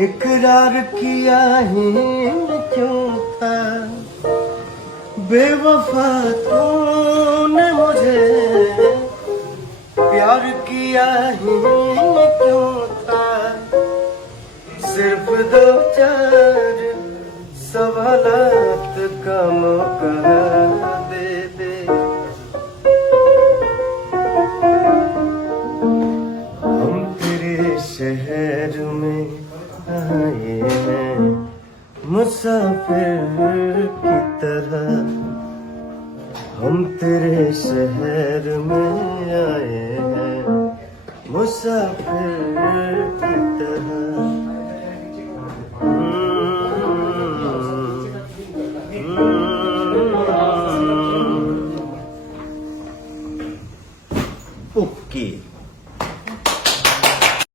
इकरार किया ही क्यों था, बेवफा तूने मुझे प्यार किया ही क्यों था। सिर्फ दो चार सवालात का मौका दे दे। हम तेरे शहर में आए हैं मुसाफिर की तरह, हम तेरे शहर में आए हैं मुसाफिर की तरह। ओके।